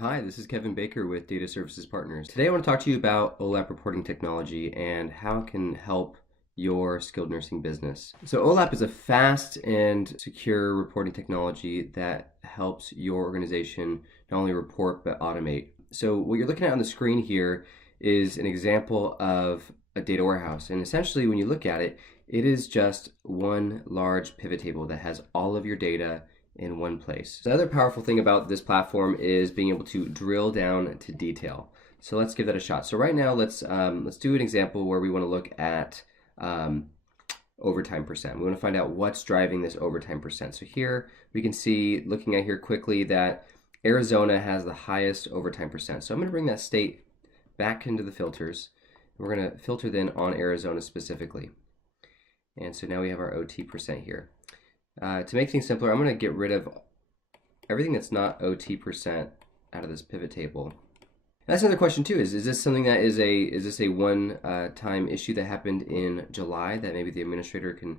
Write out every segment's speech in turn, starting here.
Hi, this is Kevin Baker with Data Services Partners. Today I want to talk to you about OLAP reporting technology and how it can help your skilled nursing business. So OLAP is a fast and secure reporting technology that helps your organization not only report but automate. So what you're looking at on the screen here is an example of a data warehouse. And essentially when you look at it, it is just one large pivot table that has all of your data in one place. The other powerful thing about this platform is being able to drill down to detail. So let's give that a shot. So right now, let's do an example where we want to look at overtime percent. We want to find out what's driving this overtime percent. So here we can see, looking at here quickly, that Arizona has the highest overtime percent. So I'm going to bring that state back into the filters. We're going to filter then on Arizona specifically. And so now we have our OT percent here. To make things simpler, I'm going to get rid of everything that's not OT percent out of this pivot table. And that's another question too, is this something that is this a one time issue that happened in July that maybe the administrator can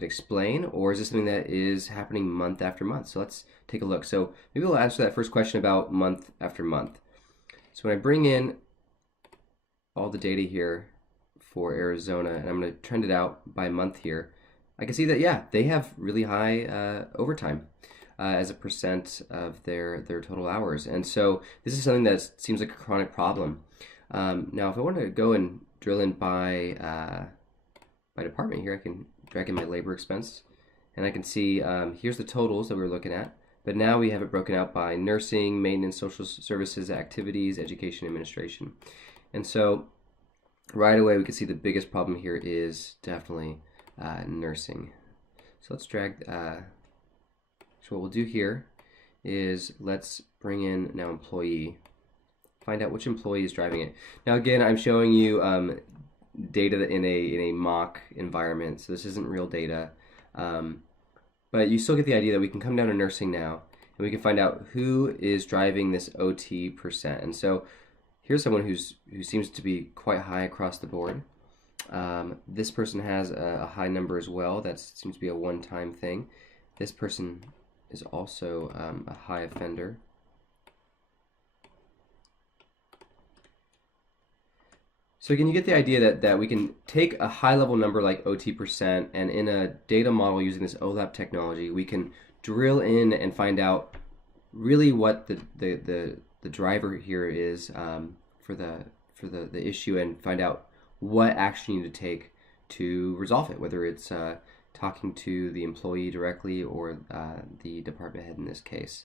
explain, or is this something that is happening month after month? So let's take a look. So maybe we'll answer that first question about month after month. So when I bring in all the data here for Arizona, and I'm going to trend it out by month here, I can see that, yeah, they have really high overtime as a percent of their total hours. And so this is something that seems like a chronic problem. Now, if I want to go and drill in by department here, I can drag in my labor expense, and I can see here's the totals that we were looking at. But now we have it broken out by nursing, maintenance, social services, activities, education, administration. And so right away, we can see the biggest problem here is definitely nursing. So let's drag, so what we'll do here is let's bring in now employee, find out which employee is driving it. Now again, I'm showing you data in a mock environment, so this isn't real data, but you still get the idea that we can come down to nursing now and we can find out who is driving this OT percent. And so here's someone who seems to be quite high across the board. This person has a high number as well. That seems to be a one-time thing. This person is also a high offender. So again, you get the idea that we can take a high-level number like OT percent, and in a data model using this OLAP technology, we can drill in and find out really what the driver here is for the issue, and find out what action you need to take to resolve it, whether it's talking to the employee directly or the department head in this case.